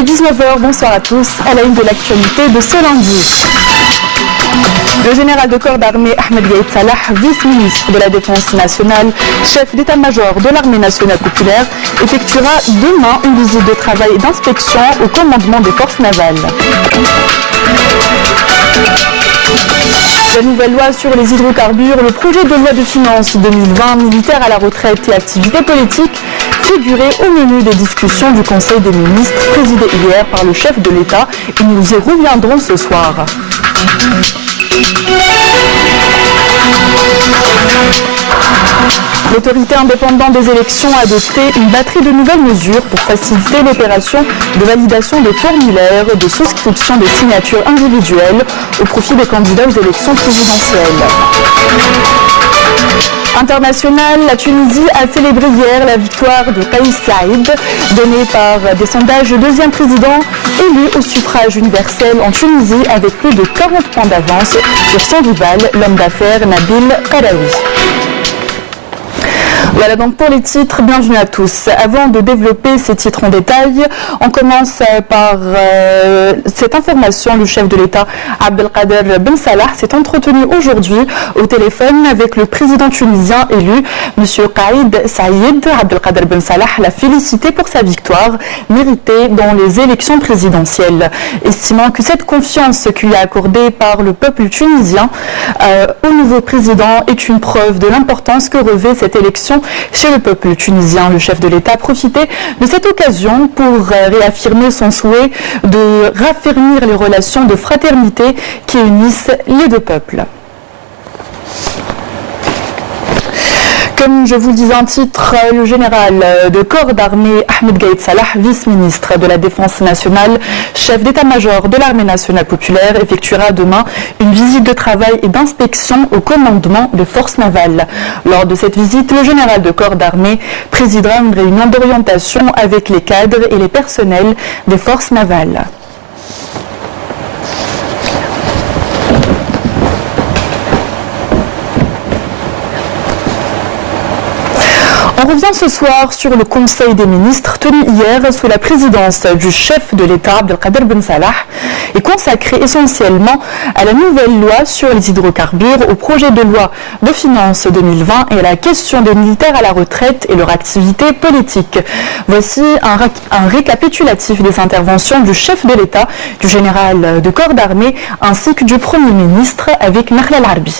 Il est 19h, bonsoir à tous, à la une de l'actualité de ce lundi. Le général de corps d'armée Ahmed Gaïd Salah, vice-ministre de la Défense nationale, chef d'état-major de l'armée nationale populaire, effectuera demain une visite de travail et d'inspection au commandement des forces navales. La nouvelle loi sur les hydrocarbures, le projet de loi de finances 2020, militaire à la retraite et activités politiques, figurait au menu des discussions du Conseil des ministres présidé hier par le chef de l'État et nous y reviendrons ce soir. L'autorité indépendante des élections a adopté une batterie de nouvelles mesures pour faciliter l'opération de validation des formulaires de souscription des signatures individuelles au profit des candidats aux élections présidentielles. International, la Tunisie a célébré hier la victoire de Kais Saïd, donnée par des sondages deuxième président élu au suffrage universel en Tunisie avec plus de 40 points d'avance sur son rival, l'homme d'affaires Nabil Qaraoui. Voilà donc pour les titres, bienvenue à tous. Avant de développer ces titres en détail, on commence par cette information. Le chef de l'État, Abdelkader Ben Salah, s'est entretenu aujourd'hui au téléphone avec le président tunisien élu, M. Kais Saïd. Abdelkader Ben Salah l'a félicité pour sa victoire méritée dans les élections présidentielles, estimant que cette confiance qui lui est accordée par le peuple tunisien au nouveau président est une preuve de l'importance que revêt cette élection chez le peuple tunisien. Le chef de l'État a profité de cette occasion pour réaffirmer son souhait de raffermir les relations de fraternité qui unissent les deux peuples. Comme je vous le disais en titre, le général de corps d'armée Ahmed Gaïd Salah, vice-ministre de la Défense nationale, chef d'état-major de l'armée nationale populaire, effectuera demain une visite de travail et d'inspection au commandement des forces navales. Lors de cette visite, le général de corps d'armée présidera une réunion d'orientation avec les cadres et les personnels des forces navales. On revient ce soir sur le Conseil des ministres tenu hier sous la présidence du chef de l'État, Abdelkader Ben Salah, et consacré essentiellement à la nouvelle loi sur les hydrocarbures, au projet de loi de finances 2020 et à la question des militaires à la retraite et leur activité politique. Voici un récapitulatif des interventions du chef de l'État, du général de corps d'armée ainsi que du Premier ministre avec Nakhla El-Arbi.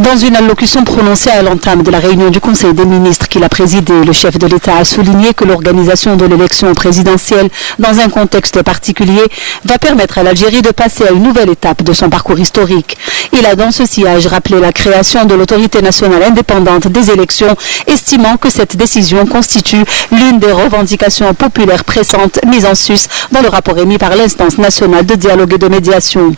Dans une allocution prononcée à l'entame de la réunion du Conseil des ministres qu'il a présidé, le chef de l'État a souligné que l'organisation de l'élection présidentielle dans un contexte particulier va permettre à l'Algérie de passer à une nouvelle étape de son parcours historique. Il a dans ce sillage rappelé la création de l'autorité nationale indépendante des élections, estimant que cette décision constitue l'une des revendications populaires pressantes mises en sus dans le rapport émis par l'instance nationale de dialogue et de médiation.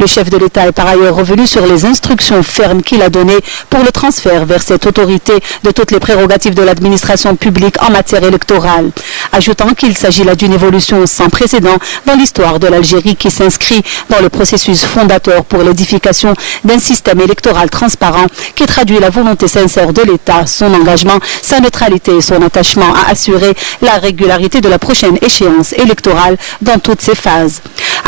Le chef de l'État est par ailleurs revenu sur les instructions fermes qu'il a donné pour le transfert vers cette autorité de toutes les prérogatives de l'administration publique en matière électorale, ajoutant qu'il s'agit là d'une évolution sans précédent dans l'histoire de l'Algérie qui s'inscrit dans le processus fondateur pour l'édification d'un système électoral transparent qui traduit la volonté sincère de l'État, son engagement, sa neutralité et son attachement à assurer la régularité de la prochaine échéance électorale dans toutes ses phases.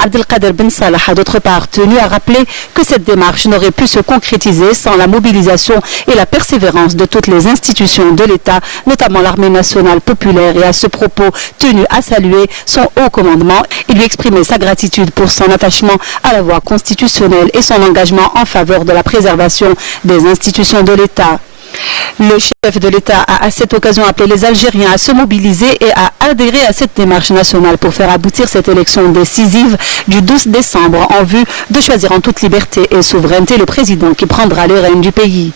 Abdelkader Ben Salah a d'autre part tenu à rappeler que cette démarche n'aurait pu se concrétiser sans la mobilisation et la persévérance de toutes les institutions de l'État, notamment l'armée nationale populaire, et à ce propos tenu à saluer son haut commandement et lui exprimer sa gratitude pour son attachement à la voie constitutionnelle et son engagement en faveur de la préservation des institutions de l'État. Le chef de l'État a à cette occasion appelé les Algériens à se mobiliser et à adhérer à cette démarche nationale pour faire aboutir cette élection décisive du 12 décembre en vue de choisir en toute liberté et souveraineté le président qui prendra les rênes du pays.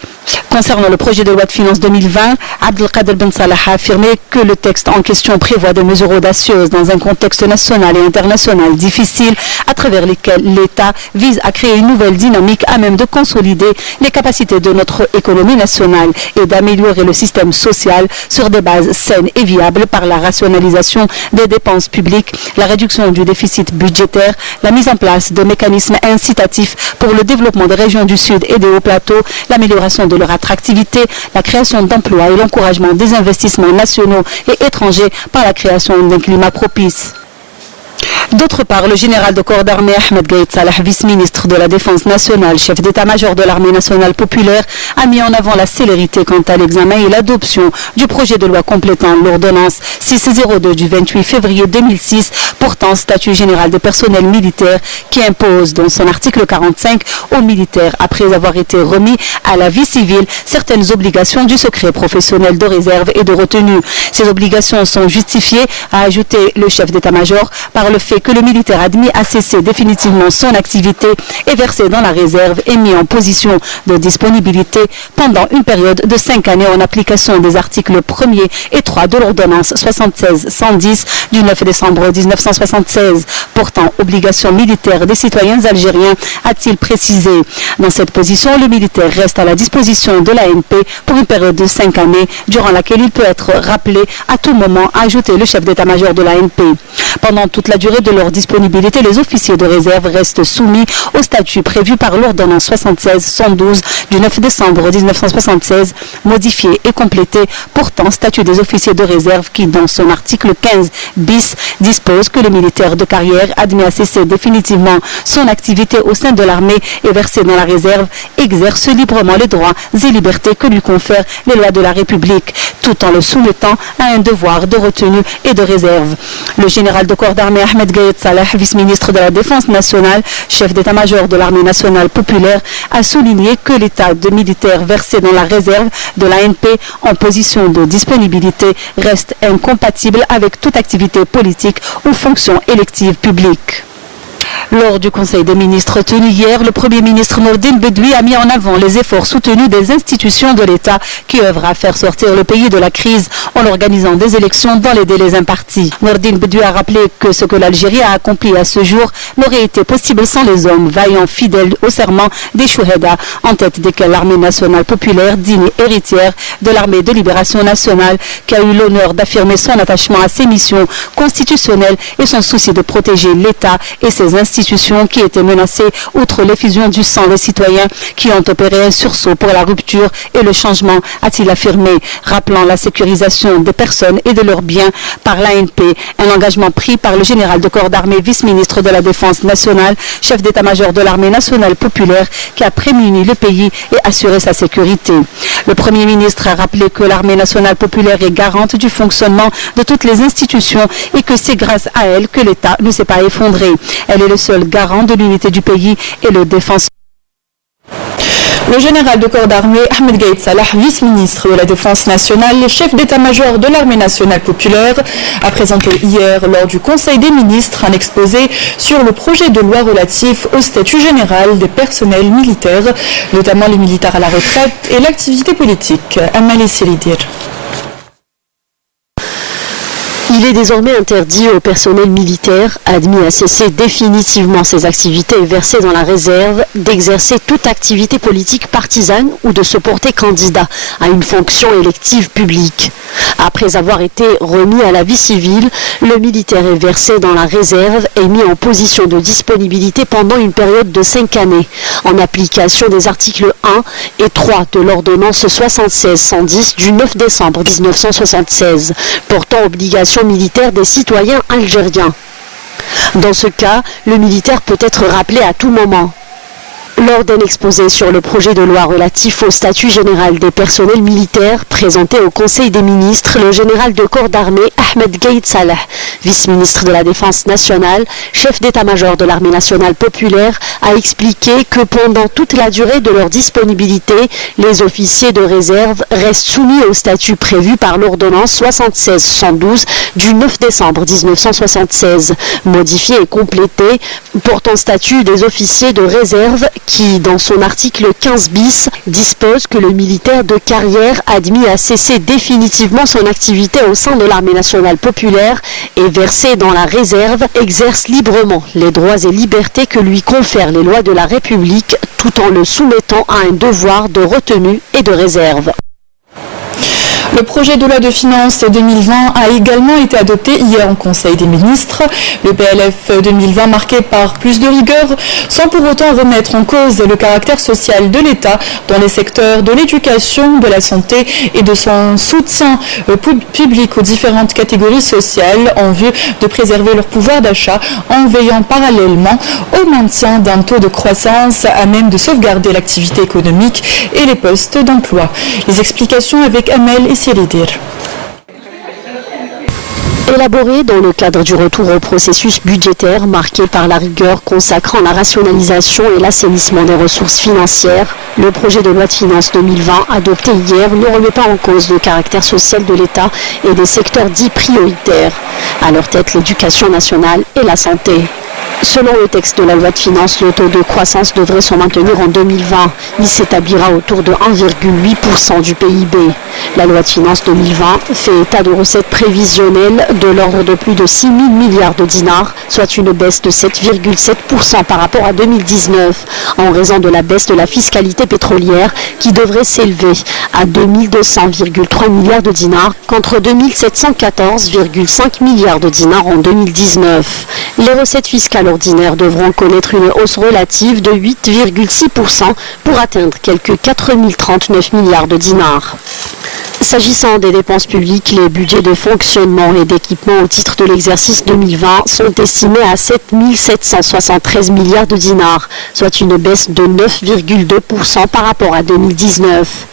Concernant le projet de loi de finances 2020, Abdelkader Ben Salah a affirmé que le texte en question prévoit des mesures audacieuses dans un contexte national et international difficile à travers lesquelles l'État vise à créer une nouvelle dynamique à même de consolider les capacités de notre économie nationale personnel et d'améliorer le système social sur des bases saines et viables par la rationalisation des dépenses publiques, la réduction du déficit budgétaire, la mise en place de mécanismes incitatifs pour le développement des régions du Sud et des hauts plateaux, l'amélioration de leur attractivité, la création d'emplois et l'encouragement des investissements nationaux et étrangers par la création d'un climat propice. D'autre part, le général de corps d'armée Ahmed Gaïd Salah, vice-ministre de la Défense nationale, chef d'état-major de l'armée nationale populaire, a mis en avant la célérité quant à l'examen et l'adoption du projet de loi complétant l'ordonnance 602 du 28 février 2006 portant statut général des personnels militaires qui impose dans son article 45 aux militaires, après avoir été remis à la vie civile, certaines obligations du secret professionnel de réserve et de retenue. Ces obligations sont justifiées, a ajouté le chef d'état-major, par le fait que le militaire admis a cessé définitivement son activité est versé dans la réserve et mis en position de disponibilité pendant une période de 5 années en application des articles 1er et 3 de l'ordonnance 76-110 du 9 décembre 1976 portant obligation militaire des citoyens algériens, a-t-il précisé. Dans cette position, le militaire reste à la disposition de l'ANP pour une période de 5 années durant laquelle il peut être rappelé à tout moment, a ajouté le chef d'état-major de l'ANP. Pendant toute la durée de leur disponibilité, les officiers de réserve restent soumis au statut prévu par l'ordonnance 76-112 du 9 décembre 1976, modifié et complété portant statut des officiers de réserve qui, dans son article 15 bis, dispose que le militaire de carrière admis à cesser définitivement son activité au sein de l'armée et versé dans la réserve exerce librement les droits et libertés que lui confèrent les lois de la République, tout en le soumettant à un devoir de retenue et de réserve. Le général de corps d'armée Ahmed Gaïd Salah, vice-ministre de la Défense nationale, chef d'état-major de l'armée nationale populaire, a souligné que l'état de militaire versé dans la réserve de l'ANP en position de disponibilité reste incompatible avec toute activité politique ou fonction élective publique. Lors du Conseil des ministres tenu hier, le Premier ministre Nourdine Bedoui a mis en avant les efforts soutenus des institutions de l'État qui œuvrent à faire sortir le pays de la crise en organisant des élections dans les délais impartis. Nourdine Bedoui a rappelé que ce que l'Algérie a accompli à ce jour n'aurait été possible sans les hommes vaillants fidèles au serment des Chouhada, en tête desquels l'armée nationale populaire, digne héritière de l'armée de libération nationale, qui a eu l'honneur d'affirmer son attachement à ses missions constitutionnelles et son souci de protéger l'État et ses institutions qui étaient menacées outre l'effusion du sang des citoyens qui ont opéré un sursaut pour la rupture et le changement, a-t-il affirmé, rappelant la sécurisation des personnes et de leurs biens par l'ANP, un engagement pris par le général de corps d'armée, vice-ministre de la Défense nationale, chef d'état-major de l'armée nationale populaire qui a prémuni le pays et assuré sa sécurité. Le Premier ministre a rappelé que l'armée nationale populaire est garante du fonctionnement de toutes les institutions et que c'est grâce à elle que l'État ne s'est pas effondré. Elle est le seul garant de l'unité du pays et le défenseur. Le général de corps d'armée Ahmed Gaïd Salah, vice-ministre de la Défense nationale et chef d'état-major de l'armée nationale populaire, a présenté hier lors du Conseil des ministres un exposé sur le projet de loi relatif au statut général des personnels militaires, notamment les militaires à la retraite et l'activité politique. Amali Siridir. Il est désormais interdit au personnel militaire, admis à cesser définitivement ses activités et versé dans la réserve, d'exercer toute activité politique partisane ou de se porter candidat à une fonction élective publique. Après avoir été remis à la vie civile, le militaire est versé dans la réserve et mis en position de disponibilité pendant une période de 5 années, en application des articles 1 et 3 de l'ordonnance 76-110 du 9 décembre 1976, portant obligation militaire des citoyens algériens. Dans ce cas, le militaire peut être rappelé à tout moment. Lors d'un exposé sur le projet de loi relatif au statut général des personnels militaires présenté au Conseil des ministres, le général de corps d'armée Ahmed Gaïd Salah, vice-ministre de la Défense nationale, chef d'état-major de l'armée nationale populaire, a expliqué que pendant toute la durée de leur disponibilité, les officiers de réserve restent soumis au statut prévu par l'ordonnance 76-112 du 9 décembre 1976, modifié et complété, portant statut des officiers de réserve qui, dans son article 15 bis, dispose que le militaire de carrière admis à cesser définitivement son activité au sein de l'armée nationale populaire et versé dans la réserve exerce librement les droits et libertés que lui confèrent les lois de la République tout en le soumettant à un devoir de retenue et de réserve. Le projet de loi de finances 2020 a également été adopté hier en Conseil des ministres. Le PLF 2020 marqué par plus de rigueur, sans pour autant remettre en cause le caractère social de l'État dans les secteurs de l'éducation, de la santé et de son soutien public aux différentes catégories sociales en vue de préserver leur pouvoir d'achat en veillant parallèlement au maintien d'un taux de croissance à même de sauvegarder l'activité économique et les postes d'emploi. Les explications avec Amel et Siridir. Élaboré dans le cadre du retour au processus budgétaire marqué par la rigueur consacrant la rationalisation et l'assainissement des ressources financières, le projet de loi de finances 2020 adopté hier ne remet pas en cause le caractère social de l'État et des secteurs dits prioritaires, à leur tête l'éducation nationale et la santé. Selon le texte de la loi de finances, le taux de croissance devrait se maintenir en 2020. Il s'établira autour de 1,8% du PIB. La loi de finances 2020 fait état de recettes prévisionnelles de l'ordre de plus de 6 000 milliards de dinars, soit une baisse de 7,7% par rapport à 2019, en raison de la baisse de la fiscalité pétrolière qui devrait s'élever à 2200,3 milliards de dinars contre 2714,5 milliards de dinars en 2019. Les recettes fiscales ordinaires devront connaître une hausse relative de 8,6% pour atteindre quelques 4 039 milliards de dinars. S'agissant des dépenses publiques, les budgets de fonctionnement et d'équipement au titre de l'exercice 2020 sont estimés à 7 773 milliards de dinars, soit une baisse de 9,2% par rapport à 2019.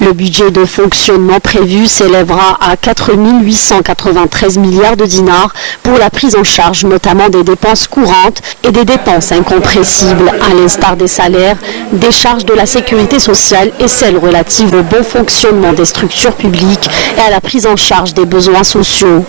Le budget de fonctionnement prévu s'élèvera à 4 893 milliards de dinars pour la prise en charge notamment des dépenses courantes et des dépenses incompressibles, à l'instar des salaires, des charges de la sécurité sociale et celles relatives au bon fonctionnement des structures publiques et à la prise en charge des besoins sociaux.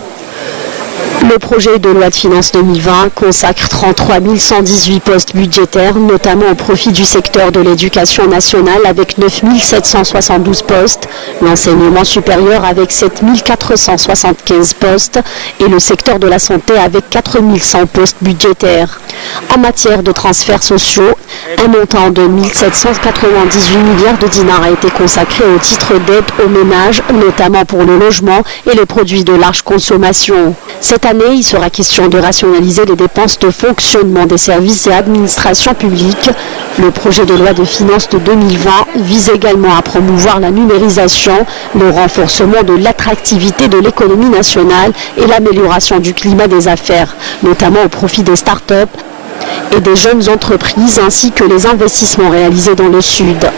Le projet de loi de finances 2020 consacre 33 118 postes budgétaires, notamment au profit du secteur de l'éducation nationale avec 9 772 postes, l'enseignement supérieur avec 7 475 postes et le secteur de la santé avec 4 100 postes budgétaires. En matière de transferts sociaux, un montant de 1 798 milliards de dinars a été consacré au titre d'aide aux ménages, notamment pour le logement et les produits de large consommation. Cette année, il sera question de rationaliser les dépenses de fonctionnement des services et administrations publiques. Le projet de loi de finances de 2020 vise également à promouvoir la numérisation, le renforcement de l'attractivité de l'économie nationale et l'amélioration du climat des affaires, notamment au profit des start-up et des jeunes entreprises ainsi que les investissements réalisés dans le Sud.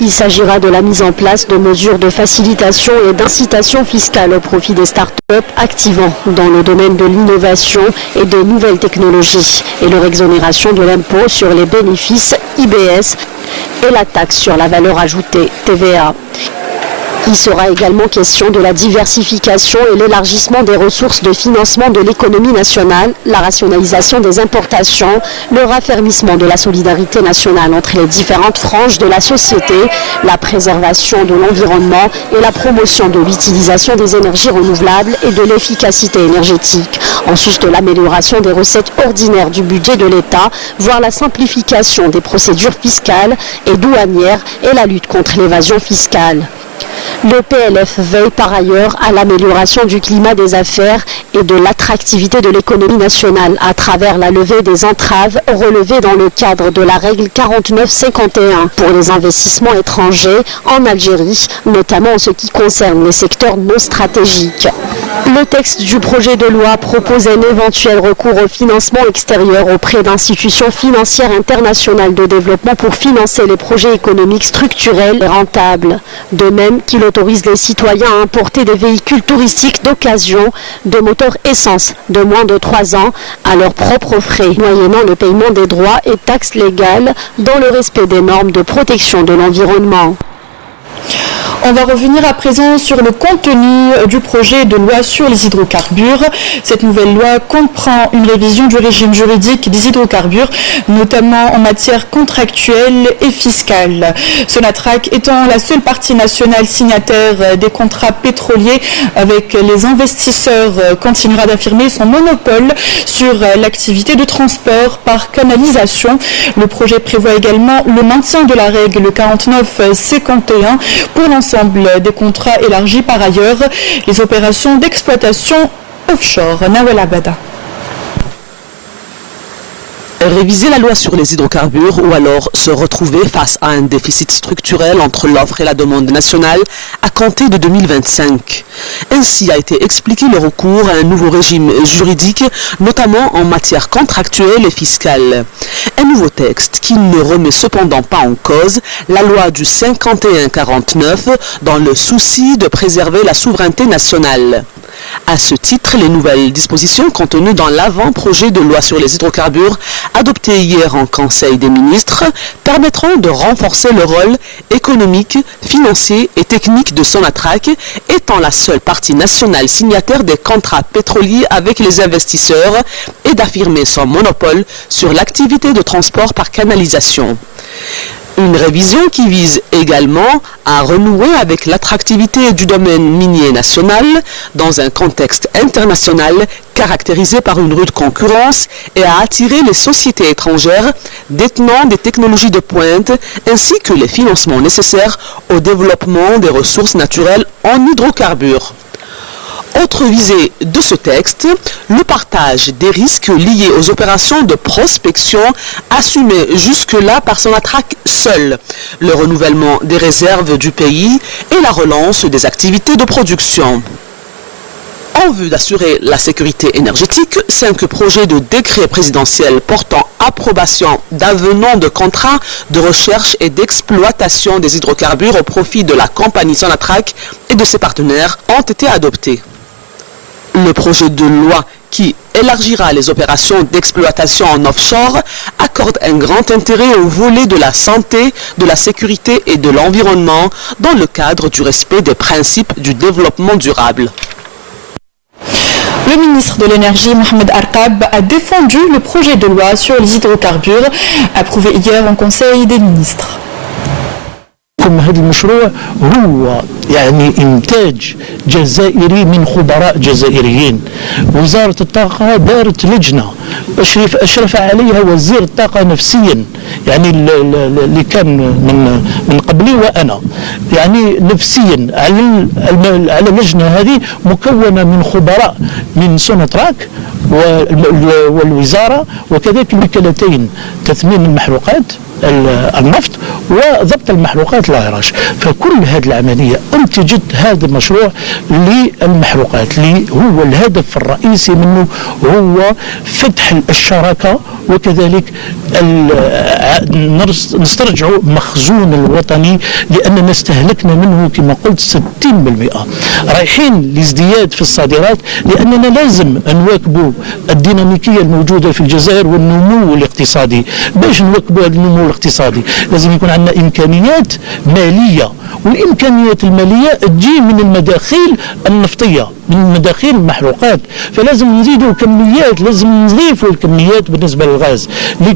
Il s'agira de la mise en place de mesures de facilitation et d'incitation fiscale au profit des start-up activant dans le domaine de l'innovation et des nouvelles technologies et leur exonération de l'impôt sur les bénéfices IBS et la taxe sur la valeur ajoutée TVA. Il sera également question de la diversification et l'élargissement des ressources de financement de l'économie nationale, la rationalisation des importations, le raffermissement de la solidarité nationale entre les différentes franges de la société, la préservation de l'environnement et la promotion de l'utilisation des énergies renouvelables et de l'efficacité énergétique, en sus de l'amélioration des recettes ordinaires du budget de l'État, voire la simplification des procédures fiscales et douanières et la lutte contre l'évasion fiscale. Le PLF veille par ailleurs à l'amélioration du climat des affaires et de l'attractivité de l'économie nationale à travers la levée des entraves relevées dans le cadre de la règle 49-51 pour les investissements étrangers en Algérie, notamment en ce qui concerne les secteurs non stratégiques. Le texte du projet de loi propose un éventuel recours au financement extérieur auprès d'institutions financières internationales de développement pour financer les projets économiques structurels et rentables. De même qu'il autorise les citoyens à importer des véhicules touristiques d'occasion de moteur essence de moins de 3 ans à leurs propres frais, moyennant le paiement des droits et taxes légales dans le respect des normes de protection de l'environnement. On va revenir à présent sur le contenu du projet de loi sur les hydrocarbures. Cette nouvelle loi comprend une révision du régime juridique des hydrocarbures, notamment en matière contractuelle et fiscale. Sonatrach étant la seule partie nationale signataire des contrats pétroliers avec les investisseurs continuera d'affirmer son monopole sur l'activité de transport par canalisation. Le projet prévoit également le maintien de la règle 49-51 pour l'ensemble l'ensemble des contrats élargit par ailleurs les opérations d'exploitation offshore. Nawel Abada. Réviser la loi sur les hydrocarbures ou alors se retrouver face à un déficit structurel entre l'offre et la demande nationale à compter de 2025. Ainsi a été expliqué le recours à un nouveau régime juridique, notamment en matière contractuelle et fiscale. Un nouveau texte qui ne remet cependant pas en cause la loi du 51-49 dans le souci de préserver la souveraineté nationale. À ce titre, les nouvelles dispositions contenues dans l'avant-projet de loi sur les hydrocarbures adopté hier en Conseil des ministres permettront de renforcer le rôle économique, financier et technique de Sonatrach, étant la seule partie nationale signataire des contrats pétroliers avec les investisseurs et d'affirmer son monopole sur l'activité de transport par canalisation. Une révision qui vise également à renouer avec l'attractivité du domaine minier national dans un contexte international caractérisé par une rude concurrence et à attirer les sociétés étrangères détenant des technologies de pointe ainsi que les financements nécessaires au développement des ressources naturelles en hydrocarbures. Autre visée de ce texte, le partage des risques liés aux opérations de prospection assumées jusque-là par Sonatrach seul, le renouvellement des réserves du pays et la relance des activités de production. En vue d'assurer la sécurité énergétique, 5 projets de décret présidentiel portant approbation d'avenants de contrats de recherche et d'exploitation des hydrocarbures au profit de la compagnie Sonatrach et de ses partenaires ont été adoptés. Le projet de loi qui élargira les opérations d'exploitation en offshore accorde un grand intérêt au volet de la santé, de la sécurité et de l'environnement dans le cadre du respect des principes du développement durable. Le ministre de l'Énergie, Mohamed Arqab, a défendu le projet de loi sur les hydrocarbures approuvé hier en Conseil des ministres. هذا المشروع هو يعني إنتاج جزائري من خبراء جزائريين. وزارة الطاقة دارت لجنة أشرف عليها وزير الطاقة نفسيا، يعني اللي كان من قبلي وأنا، يعني نفسيا على اللجنة هذه مكونة من خبراء من سوناتراك والوزارة وكذلك الوكالتين تثمين المحروقات النفط وضبط المحروقات الهراش. فكل هذه العملية انتجت هذا المشروع للمحروقات اللي هو الهدف الرئيسي منه هو فتح الشراكة وكذلك نسترجع مخزون الوطني لأننا استهلكنا منه كما قلت 60%. رايحين لازدياد في الصادرات لأننا لازم نواكبوا الديناميكية الموجودة في الجزائر والنمو الاقتصادي. باش نواكبوا النمو الاقتصادي لازم يكون عندنا إمكانيات مالية، والإمكانيات المالية تجي من المداخيل النفطية، من مداخيل المحروقات. فلازم نزيدوا كميات، لازم نضيفوا الكميات بالنسبة للغاز.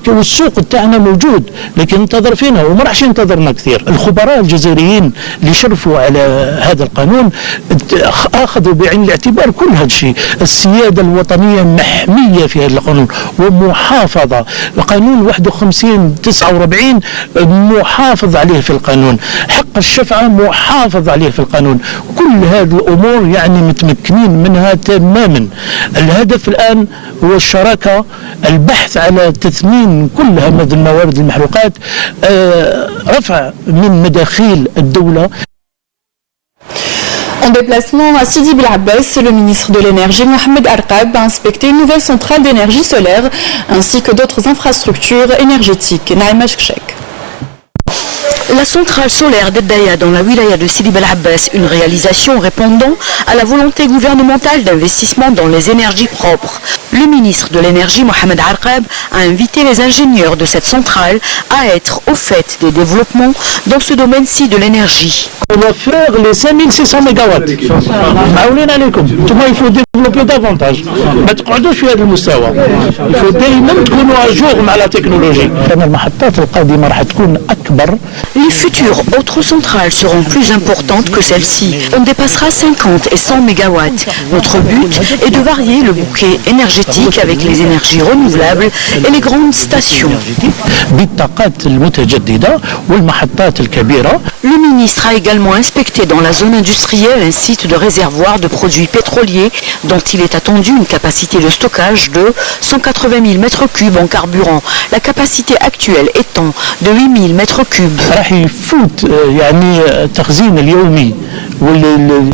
والسوق تاعنا موجود لكن انتظر فينا وما راحش ينتظرنا كثير. الخبراء الجزائريين اللي شرفوا على هذا القانون أخذوا بعين الاعتبار كل هذا الشيء. السيادة الوطنية محمية في هذا القانون ومحافظة. القانون 51-49 محافظ عليه في القانون. حق الشفعة محافظ عليه في القانون. كل هذه الأمور يعني متمكنين منها تماما. الهدف الآن هو الشراكة، البحث على تثمين كل هذه الموارد المحروقات، رفع من مداخيل الدولة. En déplacement à Sidi Bel Abbès, le ministre de l'Énergie, Mohamed Arqab, a inspecté une nouvelle centrale d'énergie solaire ainsi que d'autres infrastructures énergétiques. Naïma Chkchek. La centrale solaire d'Eddaïa dans la wilaya de Sidi Bel Abbès, une réalisation répondant à la volonté gouvernementale d'investissement dans les énergies propres. Le ministre de l'Énergie, Mohamed Arqab, a invité les ingénieurs de cette centrale à être au fait des développements dans ce domaine-ci de l'énergie. On va faire les 5600 mégawatts. Il faut développer davantage. ما تقعدوش في هذا المستوى. Il faut دائما تكونوا à jour مع la technologie. المحطات القادمة راح تكون Les futures autres centrales seront plus importantes que celles-ci. On dépassera 50 et 100 mégawatts. Notre but est de varier le bouquet énergétique avec les énergies renouvelables et les grandes stations. Le ministre a également inspecté dans la zone industrielle un site de réservoir de produits pétroliers dont il est attendu une capacité de stockage de 180 000 m3 en carburant, la capacité actuelle étant de 8 000 m3.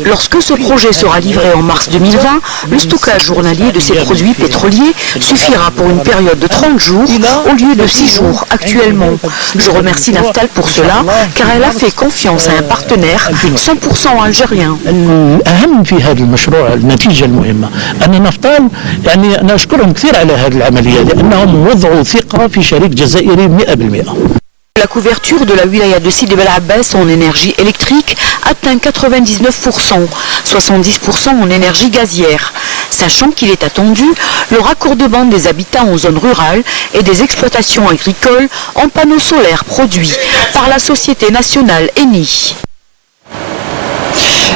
Lorsque ce projet sera livré en mars 2020, le stockage journalier de ces produits pétroliers suffira pour une période de 30 jours au lieu de 6 jours actuellement. Je remercie Naftal pour cela car elle a fait confiance à un partenaire 100% algérien. La couverture de la wilaya de Sidi Bel Abbas en énergie électrique atteint 99%, 70% en énergie gazière. Sachant qu'il est attendu le raccordement des habitats en zone rurale et des exploitations agricoles en panneaux solaires produits par la société nationale Eni.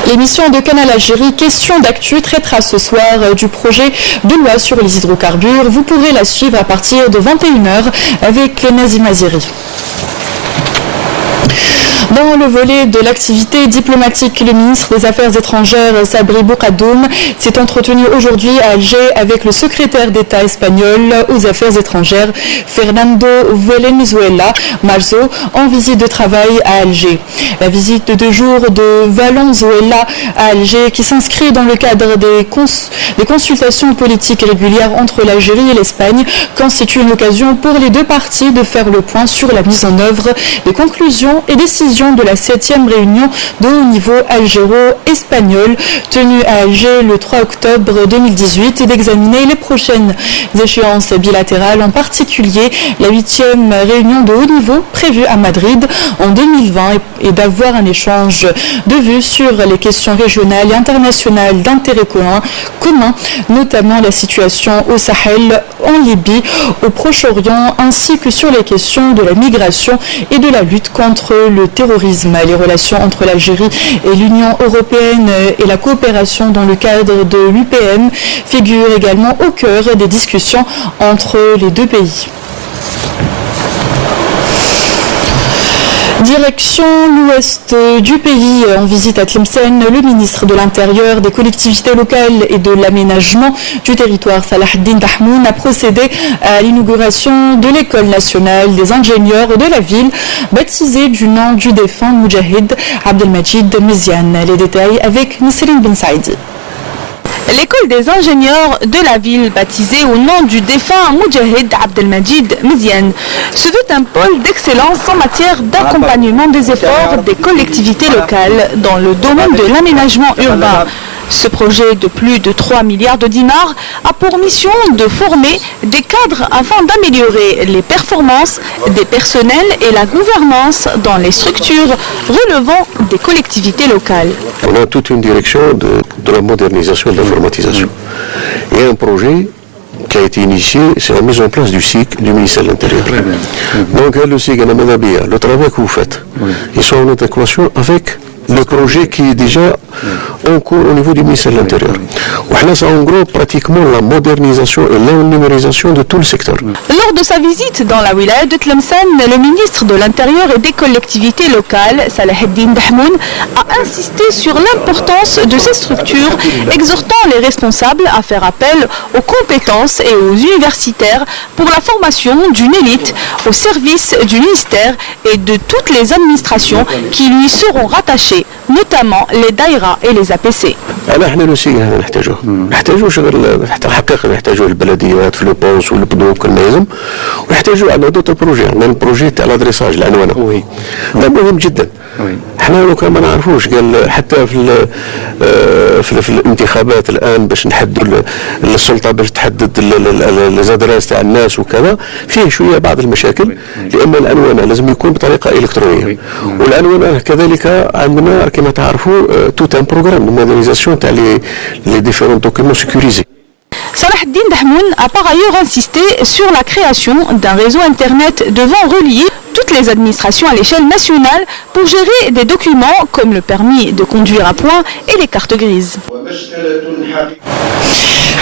L'émission de Canal Algérie Questions d'actu traitera ce soir du projet de loi sur les hydrocarbures. Vous pourrez la suivre à partir de 21h avec Nazim Aziri. Dans le volet de l'activité diplomatique, le ministre des Affaires étrangères Sabri Boukadoum s'est entretenu aujourd'hui à Alger avec le secrétaire d'État espagnol aux Affaires étrangères Fernando Valenzuela Marzo en visite de travail à Alger. La visite de 2 jours de Valenzuela à Alger, qui s'inscrit dans le cadre des consultations politiques régulières entre l'Algérie et l'Espagne, constitue une occasion pour les deux parties de faire le point sur la mise en œuvre des conclusions et décisions de la 7e réunion de haut niveau algéro-espagnol tenue à Alger le 3 octobre 2018 et d'examiner les prochaines échéances bilatérales, en particulier la 8e réunion de haut niveau prévue à Madrid en 2020 et d'avoir un échange de vues sur les questions régionales et internationales d'intérêt commun, notamment la situation au Sahel, en Libye, au Proche-Orient, ainsi que sur les questions de la migration et de la lutte contre le terrorisme. Les relations entre l'Algérie et l'Union européenne et la coopération dans le cadre de l'UPM figurent également au cœur des discussions entre les deux pays. Direction l'ouest du pays, en visite à Tlemcen, le ministre de l'Intérieur, des collectivités locales et de l'aménagement du territoire, Salah Eddine Tahmoun, a procédé à l'inauguration de l'école nationale des ingénieurs de la ville, baptisée du nom du défunt Moudjahid Abdelmajid Meziane. Les détails avec Nisrine Ben Saïdi. L'école des ingénieurs de la ville, baptisée au nom du défunt Moudjahid Abdelmajid Meziane, se veut un pôle d'excellence en matière d'accompagnement des efforts des collectivités locales dans le domaine de l'aménagement urbain. Ce projet de plus de 3 milliards de dinars a pour mission de former des cadres afin d'améliorer les performances des personnels et la gouvernance dans les structures relevant des collectivités locales. On a toute une direction de la modernisation et de l'informatisation. Et un projet qui a été initié, c'est la mise en place du SIC du ministère de l'Intérieur. Donc le SIC, le travail que vous faites, ils sont en adéquation avec le projet qui est déjà en cours au niveau du ministère de l'Intérieur. C'est en gros pratiquement la modernisation et la numérisation de tout le secteur. Lors de sa visite dans la wilaya de Tlemcen, le ministre de l'Intérieur et des collectivités locales, Salah Eddine Tahmoun, a insisté sur l'importance de ces structures, exhortant les responsables à faire appel aux compétences et aux universitaires pour la formation d'une élite au service du ministère et de toutes les administrations qui lui seront rattachées, notamment les daïras et les APC. احنا نسيق هذا نحتاجوه شغل حتى الحقيقه نحتاجوه البلديات في البونس والبنوك الميزم ونحتاجوه عندنا دوت بروجي عندنا البروجي تاع الادريساج العنوانه هذا مهم جدا احنا لو كان ما نعرفوش قال حتى في الانتخابات الان باش نحددوا السلطه باش تحدد الادريس تاع الناس وكذا فيه شويه بعض المشاكل لان العنوانه لازم يكون بطريقه الكترونيه والعنوانه كذلك عندنا كما تعرفوا توت ان بروغرام دو موديليزاسيون تاع les différents documents sécurisés. Salah Eddine Tahmoun a par ailleurs insisté sur la création d'un réseau internet devant relier toutes les administrations à l'échelle nationale pour gérer des documents comme le permis de conduire à point et les cartes grises.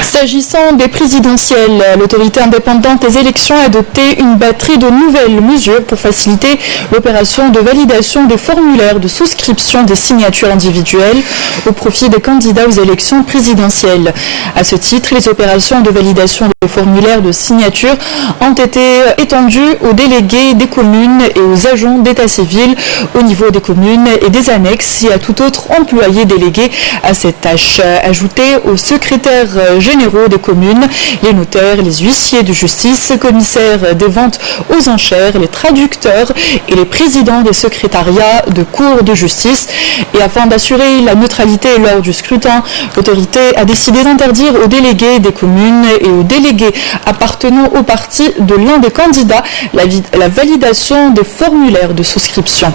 S'agissant des présidentielles, l'autorité indépendante des élections a adopté une batterie de nouvelles mesures pour faciliter l'opération de validation des formulaires de souscription des signatures individuelles au profit des candidats aux élections présidentielles. À ce titre, les opérations de validation des formulaires de signature ont été étendues aux délégués des communes et aux agents d'état civil au niveau des communes et des annexes et à tout autre employé délégué à cette tâche. Ajouté aux secrétaires généraux des communes, les notaires, les huissiers de justice, commissaires des ventes aux enchères, les traducteurs et les présidents des secrétariats de cours de justice. Et afin d'assurer la neutralité lors du scrutin, l'autorité a décidé d'interdire aux délégués des communes et aux délégués appartenant au parti de l'un des candidats la validation des formulaires de souscription.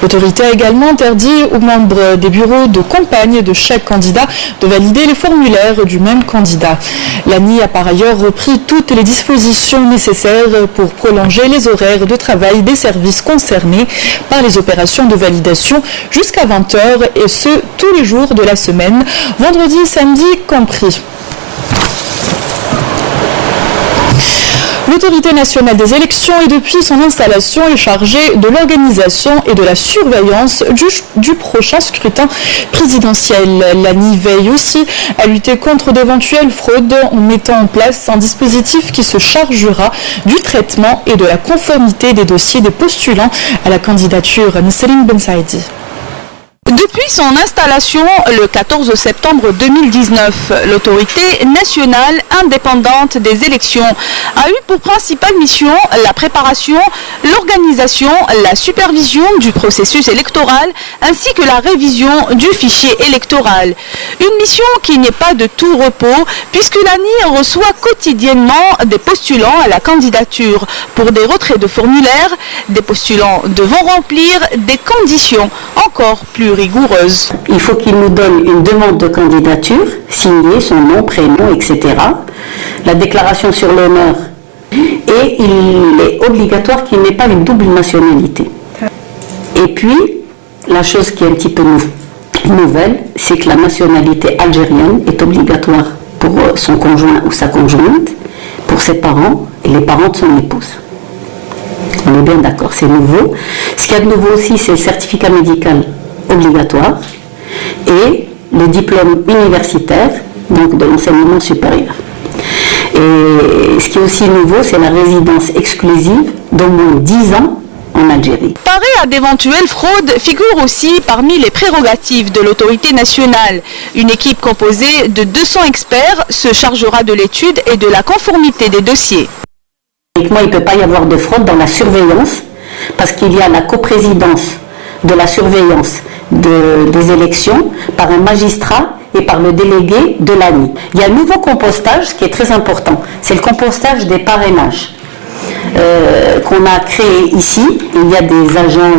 L'autorité a également interdit aux membres des bureaux de campagne de chaque candidat de valider les formulaires du même candidat. L'ANI a par ailleurs repris toutes les dispositions nécessaires pour prolonger les horaires de travail des services concernés par les opérations de validation jusqu'à 20h et ce, tous les jours de la semaine, vendredi et samedi compris. L'autorité nationale des élections est depuis son installation chargée de l'organisation et de la surveillance du prochain scrutin présidentiel. L'ANI veille aussi à lutter contre d'éventuelles fraudes en mettant en place un dispositif qui se chargera du traitement et de la conformité des dossiers des postulants à la candidature. Nasserine Ben Saïdi. Depuis son installation le 14 septembre 2019, l'autorité nationale indépendante des élections a eu pour principale mission la préparation, l'organisation, la supervision du processus électoral ainsi que la révision du fichier électoral. Une mission qui n'est pas de tout repos puisque l'ANI reçoit quotidiennement des postulants à la candidature pour des retraits de formulaires, des postulants devant remplir des conditions encore plus rigoureuse. Il faut qu'il nous donne une demande de candidature, signée, son nom, prénom, etc. La déclaration sur l'honneur. Et il est obligatoire qu'il n'ait pas une double nationalité. Et puis, la chose qui est un petit peu nouvelle, c'est que la nationalité algérienne est obligatoire pour son conjoint ou sa conjointe, pour ses parents et les parents de son épouse. On est bien d'accord, c'est nouveau. Ce qu'il y a de nouveau aussi, c'est le certificat médical obligatoire et le diplôme universitaire, donc de l'enseignement supérieur. Et ce qui est aussi nouveau, c'est la résidence exclusive d'au moins 10 ans en Algérie. Parer à d'éventuelles fraudes figure aussi parmi les prérogatives de l'autorité nationale. Une équipe composée de 200 experts se chargera de l'étude et de la conformité des dossiers. Il ne peut pas y avoir de fraude dans la surveillance parce qu'il y a la coprésidence de la surveillance des élections par un magistrat et par le délégué de l'ANI. Il y a un nouveau compostage qui est très important, c'est le compostage des parrainages qu'on a créé ici. Il y a des agents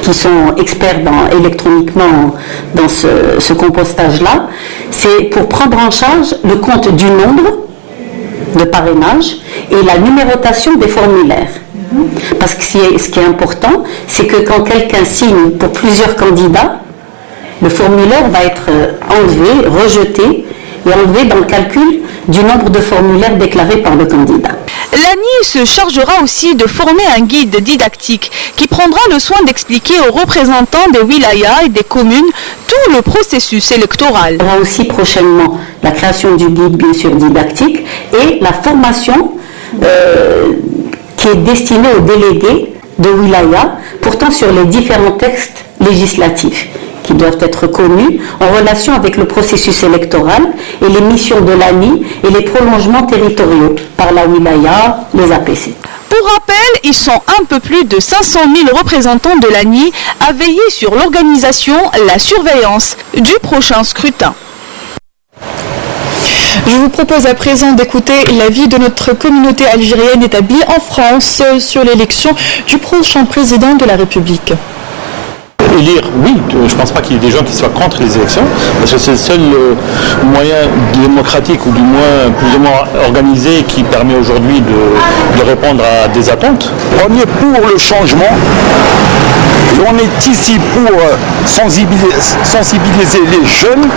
qui sont experts électroniquement dans ce compostage-là. C'est pour prendre en charge le compte du nombre de parrainages et la numérotation des formulaires. Parce que ce qui est important, c'est que quand quelqu'un signe pour plusieurs candidats, le formulaire va être enlevé, rejeté et enlevé dans le calcul du nombre de formulaires déclarés par le candidat. L'ANI se chargera aussi de former un guide didactique qui prendra le soin d'expliquer aux représentants des wilayas et des communes tout le processus électoral. Il y aura aussi prochainement la création du guide, bien sûr, didactique et la formation qui est destinée aux délégués de wilaya, pourtant sur les différents textes législatifs qui doivent être connus en relation avec le processus électoral et les missions de l'ANI et les prolongements territoriaux par la wilaya, les APC. Pour rappel, ils sont un peu plus de 500 000 représentants de l'ANI à veiller sur l'organisation, la surveillance du prochain scrutin. Je vous propose à présent d'écouter l'avis de notre communauté algérienne établie en France sur l'élection du prochain président de la République. élire, oui, je ne pense pas qu'il y ait des gens qui soient contre les élections, parce que c'est le seul moyen démocratique ou du moins plus ou moins organisé qui permet aujourd'hui de répondre à des attentes. On est pour le changement et on est ici pour sensibiliser les jeunes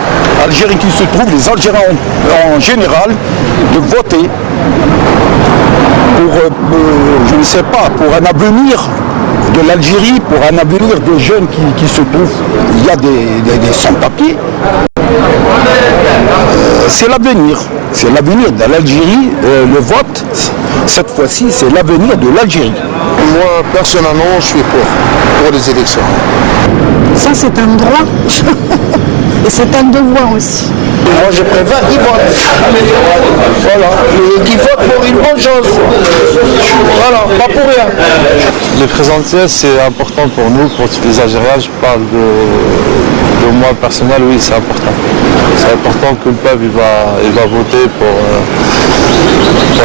Algériens qui se trouvent, les Algériens en général, de voter pour, je ne sais pas, pour un avenir de l'Algérie, pour un avenir des jeunes qui se trouvent. Il y a des sans-papiers. C'est l'avenir de l'Algérie. Le vote, cette fois-ci, c'est l'avenir de l'Algérie. Moi, personnellement, je suis pour les élections. Ça, c'est un droit et c'est un devoir aussi. Moi, je préfère qu'ils votent. Voilà. Et qu'ils votent pour une bonne chose. Voilà, pas pour rien. Les présidentielles, c'est important pour nous, pour tous les Algériens. Je parle de moi personnel, oui, c'est important. C'est important que le peuple il va voter pour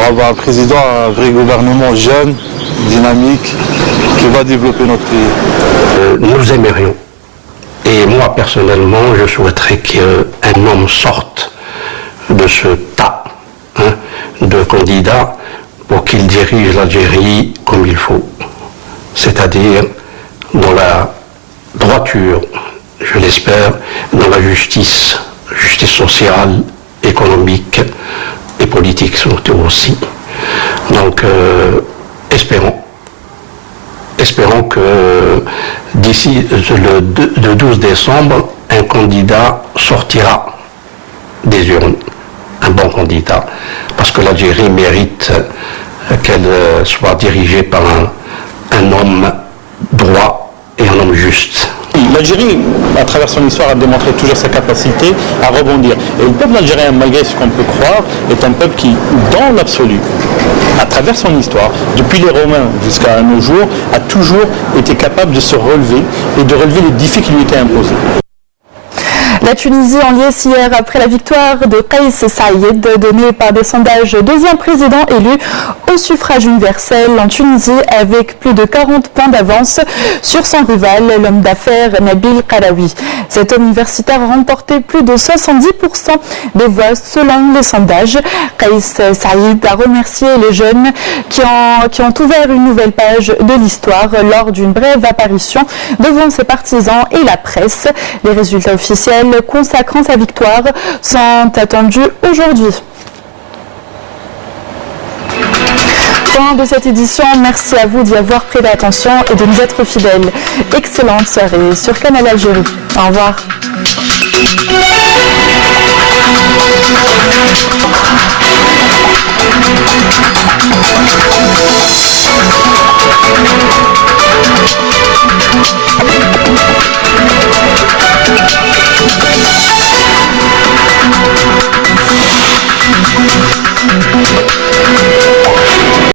avoir un président, un vrai gouvernement jeune, dynamique, qui va développer notre pays. Nous aimerions. Et moi, personnellement, je souhaiterais qu'un homme sorte de ce tas de candidats pour qu'il dirige l'Algérie comme il faut. C'est-à-dire dans la droiture, je l'espère, dans la justice sociale, économique et politique surtout aussi. Donc, espérons que d'ici le 12 décembre, un candidat sortira des urnes, un bon candidat, parce que l'Algérie mérite qu'elle soit dirigée par un homme droit et un homme juste. L'Algérie, à travers son histoire, a démontré toujours sa capacité à rebondir. Et le peuple algérien, malgré ce qu'on peut croire, est un peuple qui, dans l'absolu, à travers son histoire, depuis les Romains jusqu'à nos jours, a toujours été capable de se relever et de relever les défis qui lui étaient imposés. La Tunisie en liesse hier après la victoire de Kais Saïed, donnée par des sondages deuxième président élu au suffrage universel en Tunisie avec plus de 40 points d'avance sur son rival, l'homme d'affaires Nabil Qaraoui. Cet homme universitaire a remporté plus de 70% des voix selon les sondages. Kais Saïed a remercié les jeunes qui ont ouvert une nouvelle page de l'histoire lors d'une brève apparition devant ses partisans et la presse. Les résultats officiels consacrant sa victoire sont attendus aujourd'hui. Fin de cette édition, merci à vous d'y avoir prêté attention et de nous être fidèles. Excellente soirée sur Canal Algérie. Au revoir.